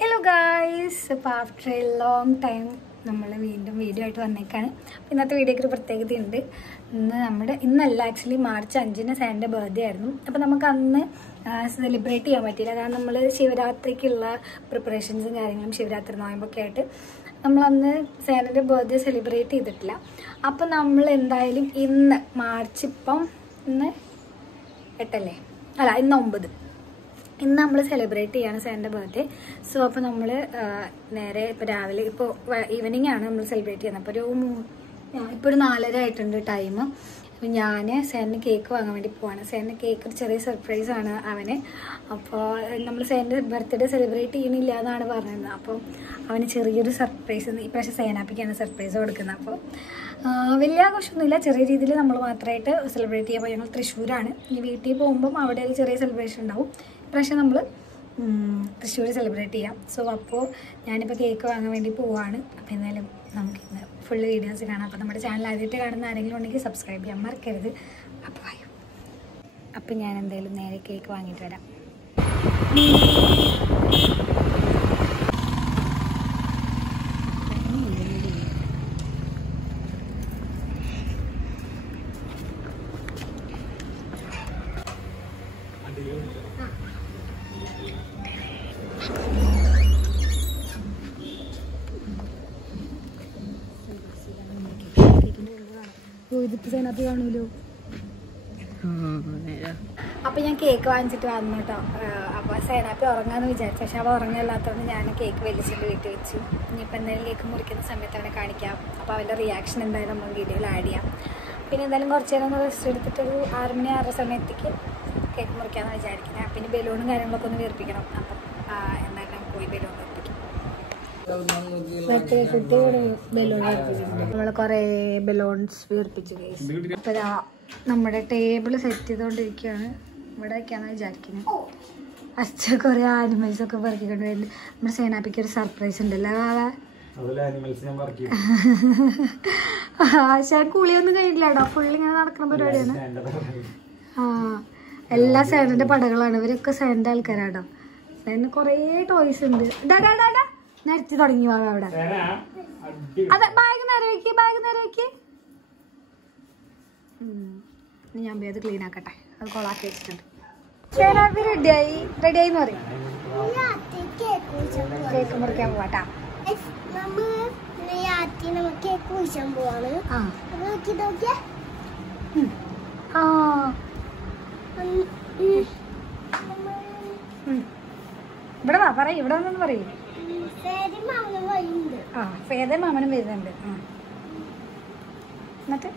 Hello guys, അപ്പോൾ after A long time നമ്മൾ വീണ്ടും വീഡിയോ ആയിട്ട് വന്നേക്കാണ്. അപ്പോൾ ഇന്നത്തെ വീഡിയോയ്ക്ക് ഒരു പ്രത്യേകതയുണ്ട്. ഇന്നല്ല, ആക്ച്വലി മാർച്ച് 5-ന് സാൻ്റെ ബർത്ത്ഡേ ആയിരുന്നു. അപ്പോൾ നമുക്ക് അന്ന് സെലിബ്രേറ്റ് ചെയ്യാൻ പറ്റിയില്ല. കാരണം നമ്മൾ ശിവരാത്രിക്കുള്ള പ്രിപ്പറേഷൻസും കാര്യങ്ങളും ശിവരാത്രി നോയമ്പൊക്കെ ആയിട്ട് നമ്മളന്ന് സാൻ്റെ ബർത്ത്ഡേ സെലിബ്രേറ്റ് ചെയ്തിട്ടില്ല. അപ്പോൾ നമ്മൾ എന്തായാലും ഇന്ന് ഇന്ന് 8 അല്ല, ഇന്ന് 9. ഇന്ന് നമ്മൾ സെലിബ്രേറ്റ് ചെയ്യാണ് സാൻ്റെ ബർത്ത്ഡേ. സോ അപ്പോൾ നമ്മൾ നേരെ ഇപ്പോൾ രാവിലെ ഇപ്പോൾ ഈവനിങ് ആണ് നമ്മൾ സെലിബ്രേറ്റ് ചെയ്യുന്നത്. അപ്പോൾ ഇപ്പോൾ ഒരു 4:30 ആയിട്ടുണ്ട് ടൈം. അപ്പോൾ ഞാൻ സാറിന് കേക്ക് വാങ്ങാൻ വേണ്ടി പോവാണ്. സാറിന് കേക്ക് ഒരു ചെറിയ സർപ്രൈസാണ് അവന്. അപ്പോൾ നമ്മൾ സാറിൻ്റെ ബർത്ത്ഡേ സെലിബ്രേറ്റ് ചെയ്യണില്ല എന്നാണ് പറയുന്നത്. അപ്പോൾ അവന് ചെറിയൊരു സർപ്രൈസ് ഇപ്രാവശ്യം സേനാപ്പിക്കാണ് സർപ്രൈസ് കൊടുക്കുന്നത്. അപ്പോൾ വലിയ ആഘോഷമൊന്നുമില്ല, ചെറിയ രീതിയിൽ നമ്മൾ മാത്രമായിട്ട് സെലിബ്രേറ്റ് ചെയ്യാൻ. ഞങ്ങൾ തൃശ്ശൂരാണ്. ഈ വീട്ടിൽ പോകുമ്പം അവിടെ ഒരു ചെറിയ സെലിബ്രേഷൻ ഉണ്ടാവും. ഇപ്രാവശ്യം നമ്മൾ തൃശ്ശൂർ സെലിബ്രേറ്റ് ചെയ്യാം. സോ അപ്പോൾ ഞാനിപ്പോൾ കേക്ക് വാങ്ങാൻ വേണ്ടി പോവുകയാണ്. അപ്പോൾ എന്തായാലും നമുക്കിന്ന് ഫുള്ള് വീഡിയോസ് കാണാം. അപ്പോൾ നമ്മുടെ ചാനൽ ആദ്യമായിട്ട് കാണുന്ന ആരെങ്കിലും ഉണ്ടെങ്കിൽ സബ്സ്ക്രൈബ് ചെയ്യാൻ മറക്കരുത്. അപ്പോൾ വായോ. അപ്പോൾ ഞാൻ എന്തായാലും നേരെ കേക്ക് വാങ്ങിയിട്ട് വരാം. ഇതിപ്പോൾ സേനാപ്പി കാണൂലോ. അപ്പോൾ ഞാൻ കേക്ക് വാങ്ങിച്ചിട്ട് വന്നു കേട്ടോ. അപ്പോൾ സേനാപ്പി ഉറങ്ങാന്ന് വിചാരിച്ചു, പക്ഷെ അവ ഉറങ്ങാല്ലാത്തതുകൊണ്ട് ഞാൻ കേക്ക് വലിച്ചിട്ട് വീട്ടിൽ വെച്ചു. ഇനിയിപ്പോൾ എന്തായാലും കേക്ക് മുറിക്കുന്ന സമയത്ത് അവനെ കാണിക്കാം. അപ്പോൾ അവൻ്റെ റിയാക്ഷൻ എന്തായാലും നമ്മൾ വീഡിയോയിൽ ആഡ് ചെയ്യാം. പിന്നെ എന്തായാലും കുറച്ച് നേരം ഒന്ന് റെസ്റ്റ് എടുത്തിട്ട് ഒരു 6 മണി 6 സമയത്തേക്ക് കേക്ക് മുറിക്കാമെന്ന് വിചാരിക്കുന്നത്. പിന്നെ ബലൂണും കാര്യങ്ങളൊക്കെ ഒന്ന് വീർപ്പിക്കണം. അപ്പം എന്തായാലും പോയി ബലൂൺ വീർപ്പിക്കും. നമ്മള് കൊറേ ബലൂൺസ് വീർപ്പിച്ചു. അപ്പൊ നമ്മുടെ ടേബിള് സെറ്റ് ചെയ്തോണ്ടിരിക്കുകയാണ്. ഇവിടെ വെക്കാന്ന് വിചാരിക്കുന്നത്. അച്ഛ കൊറേ ആനിമൽസ് ഒക്കെ പറക്കിക്കൊണ്ട് വരുന്നുണ്ട്. നമ്മുടെ സേനാപ്പിക്ക് ഒരു സർപ്രൈസ് ഉണ്ടല്ലോ. ആശാൻ കുളിയൊന്നും കഴിഞ്ഞില്ല കേട്ടോ. ഫുള്ളിങ്ങനെ നടക്കുന്ന പരിപാടിയാണ്. എല്ലാ സാൻഡിന്റെ പടകളാണ്. ഇവരൊക്കെ സാൻഡിന്റെ ആൾക്കാരാട്ടോ. സാൻഡിന് കൊറേ ടോയ്സ് ഉണ്ട്. നിരത്തി തുടങ്ങി വാങ്ങാം അവിടെ. അതെ, ബാഗ് നേരെ വെക്ക്. ഞാൻ അത് ക്ലീൻ ആക്കട്ടെ. അത് കൊളാക്കി വെച്ചിട്ടുണ്ട്. റെഡിയായിന്ന് പറയും. കേക്ക് മുറിക്കാൻ പോവാട്ടാ. ഇവിടെ വാ, പറയും. ഇവിടെ വന്നൊന്ന് പറയും. ഫേദയും മാമനും വരുന്നുണ്ട്. എന്നിട്ട്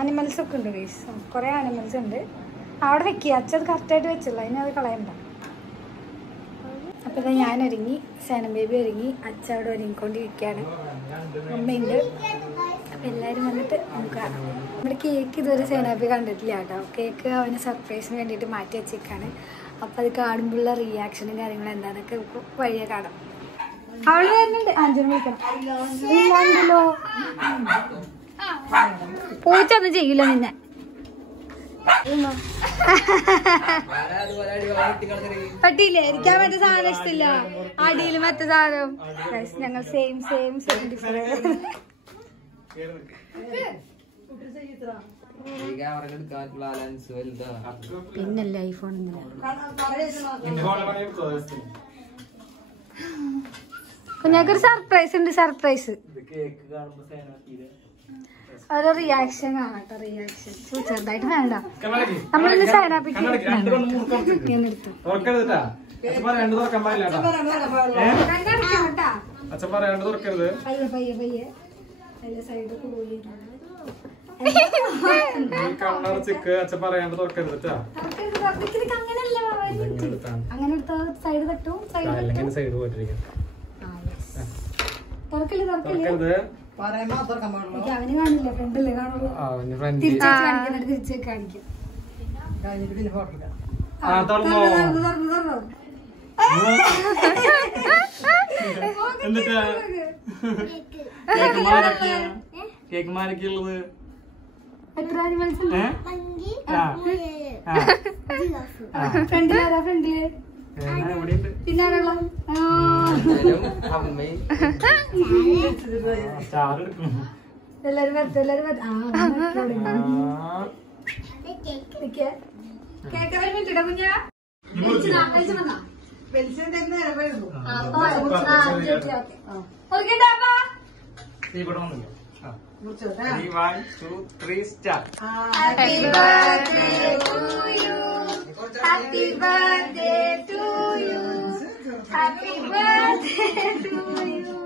ആനിമൽസ് ഒക്കെ ഉണ്ട് ഗൈസ്. കുറെ ആനിമൽസ് ഉണ്ട്. അവിടെ വെക്കുക. അച്ഛത് കറക്റ്റായിട്ട് വെച്ചല്ലോ, അതിന് അത് കളയണ്ട. അപ്പോൾ ഞാൻ ഒരുങ്ങി, സേനം ബേബി ഒരുങ്ങി, അച്ഛ അവിടെ ഒരുങ്ങിക്കൊണ്ടിരിക്കുകയാണ്. അമ്മയുണ്ട്. അപ്പം എല്ലാവരും വന്നിട്ട് നമുക്ക് നമ്മുടെ കേക്ക് ഇതുവരെ സേനാപ്പി കണ്ടിട്ടില്ല കേട്ടോ. കേക്ക് അവന് സർപ്രൈസിന് വേണ്ടിയിട്ട് മാറ്റി വെച്ചേക്കാണ്. അപ്പം അത് കാണുമ്പോഴുള്ള റിയാക്ഷനും കാര്യങ്ങളും എന്താണെന്നൊക്കെ വഴിയെ കാണാം. അവള് വരുന്നുണ്ട്. 5 വിളിക്കണം. ഇല്ലാണ്ടല്ലോ, പൂച്ചൊന്നും ചെയ്യൂല നിന്നെ. പറ്റിയില്ലേ? എനിക്കാ മറ്റേ സാധനം ഇഷ്ടമില്ല. അടിയിൽ മറ്റേ സാധനം. ഞങ്ങൾ സെയിം ഡിഫറൻസ്. പിന്നല്ലേ ഐഫോൺ കുഞ്ഞാക്കൊരു സർപ്രൈസ് ഉണ്ട്. സർപ്രൈസ് ഒരു റിയാക്ഷൻ കാണാട്ടോ. റിയാക്ഷൻ ചെറുതായിട്ട് വേണ്ട. നമ്മളിന്ന് സേനാപ്പിക്ക് പയ്യെ സൈഡ് പോയി അങ്ങനെ എടുത്ത സൈഡ് തട്ടും. സൈഡ് അവന് കാണില്ല, ഫ്രണ്ടല്ലേ കാണുള്ളൂ. തിരിച്ചു കാണിക്കും. കേക്ക് മാരൊക്കെയുള്ളത് എത്ര ആനിമൽസ് ഉണ്ട്? ഫ്രണ്ടിലാരാ? ഫ്രണ്ടില് പിന്നെ ആരാളാ? എല്ലാരും വരട്ടെ, എല്ലാരും വരട്ടെ. കേൾക്കാൻ വേണ്ടിട്ടാ കുഞ്ഞാ Ready, 1, 2, 3, start. Happy birthday to you. Happy birthday to you. Happy birthday to you.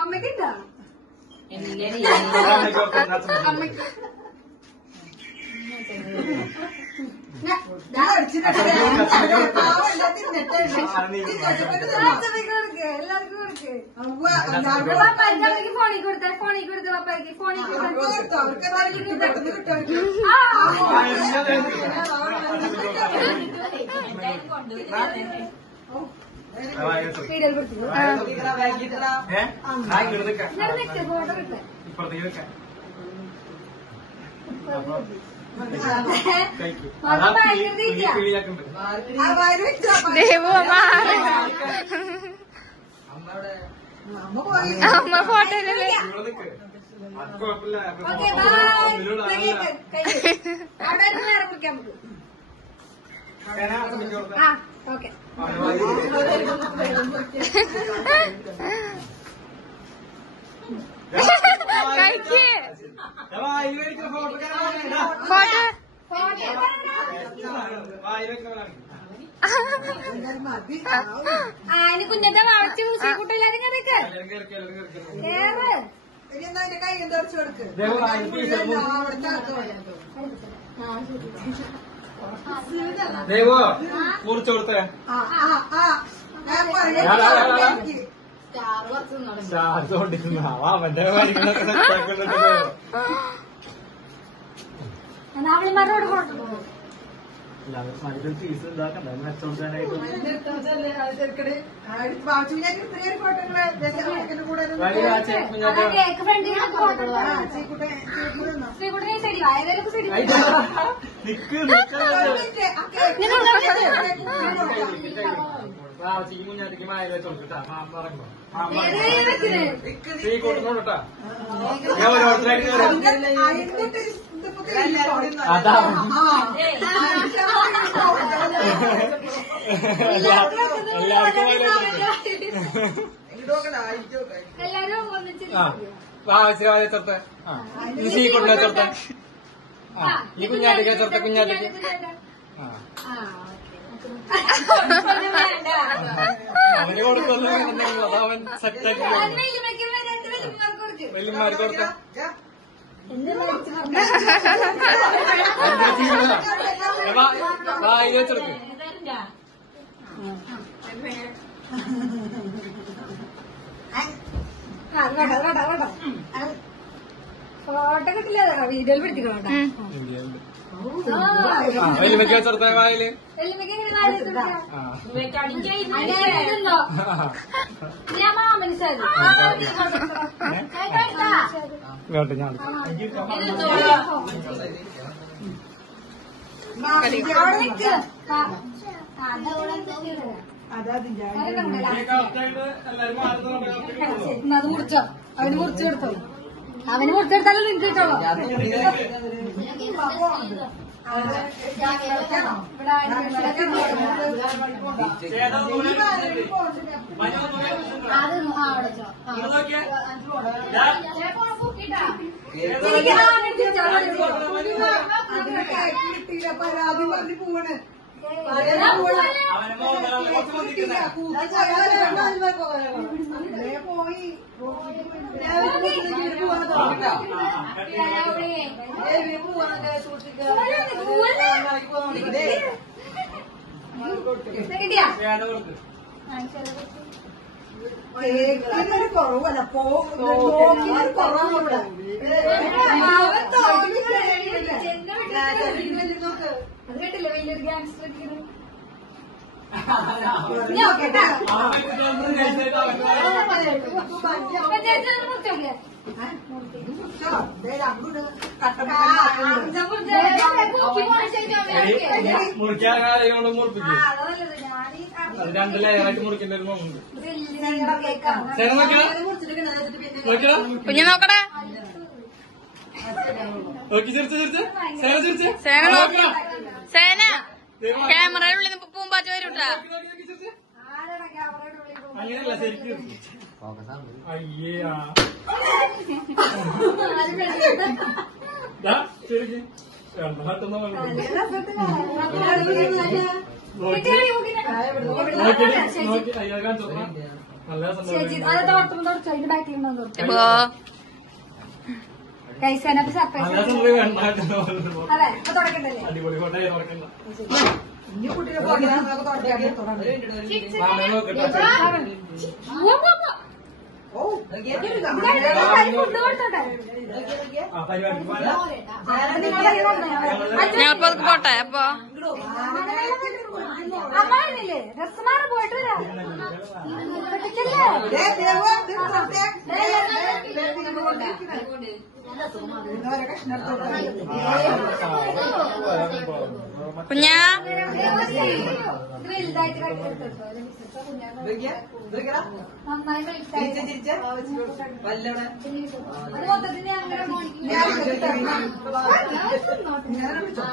അമ്മക്കിട്ടാ എല്ലാവർക്കും കൊടുക്ക്. ഫോണിൽ കൊടുത്ത ഫോണിൽ കൊടുത്ത പപ്പായ്ക്ക് ഫോണിൽ അമ്മ ഫോട്ടോയിലല്ലേ? വേറെ കുറിക്കാൻ നമുക്ക്. ആ ഓക്കെ. അതിന് കുഞ്ഞത്തെ വളച്ചു കൂട്ടില്ലാരും കറിക്ക് കൈ എന്തോടിച്ചു കൊടുക്ക്. ദേവോ കുറിച്ച് കൊടുത്തേ. അവളിമാരോട് ഫോട്ടോ കേക്ക് ഫ്രണ്ടിൽ ശ്രീകുട്ടനെ ശരി ഏതായാലും ശരി. ശ്രീകൂട്ടനോട്ടാ എല്ലാരും ഒന്നിച്ച് ചേർത്തെ. ശ്രീകൂട്ടനെ ചേർത്തെ. ഈ കുഞ്ഞാട്ടിക്ക് ചേർത്തെ. കുഞ്ഞാട്ടിക്ക് അവന് കൊടുക്കുന്നു. അതവൻ സെറ്റാക്കി വലിയമാർക്ക് കൊടുത്ത വായില് വെച്ചെടുക്കും. ഫോട്ടോ കിട്ടില്ല, വീഡിയോയിൽ പിടിക്കണോട്ടാ. വലിയമ്മക്ക് വെച്ചെടുത്ത വായില്. വേണ്ട ഞാൻ അത് മുറിച്ചോ, അവന് മുറിച്ചു കൊടുത്തോ. അവന് മുറിച്ചെടുത്താലും നിങ്ങൾക്ക് കിട്ടുള്ളൂ. പരാതി പറഞ്ഞു പോവാണ്. പോയി കേക്കിനൊരു കുറവല്ല പോക്കിനൊരു കുറവുകൂടെ അത് കേട്ടില്ലേ വലിയൊരു ഗ്യാങ്സ്റ്റർ മുറിക്കാനായോണ്ട് മുറിപ്പിക്കും. അത് 2 ലെയറായിട്ട് മുറിക്കേണ്ട ഒരു മോമുണ്ട്. കുഞ്ഞു നോക്കടാ. നോക്കി ചിരിച്ച് ചിരിച്ച് സേന ചിരിച്ച് സേന നോക്കി. സേന ക്യാമറയുടെ ഉള്ളിൽ നിന്ന് പൂമ്പാറ്റ വരൂട്ടാ. അങ്ങനെയല്ല ശരിക്കും. അയ്യേ ശരിക്കും എണ്ണ നോക്കി അയ്യാ കാണിച്ചോ. നല്ല അടിപൊളി കൊണ്ടേ തുറക്കണ്ട. ഇനി കുട്ടിയെ തുടങ്ങി ഞങ്ങളിപ്പോ അതൊക്കെ പോട്ടെ. അപ്പൊ അമ്മാണില്ലേ ഡ്രസ്സുമാർ പോയിട്ട് വരാം. കുഞ്ഞാ വലുതായിട്ട് നന്നായി അത് മൊത്തത്തിന്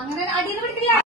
അങ്ങനെ അടിയിൽ പിടിക്കില്ല.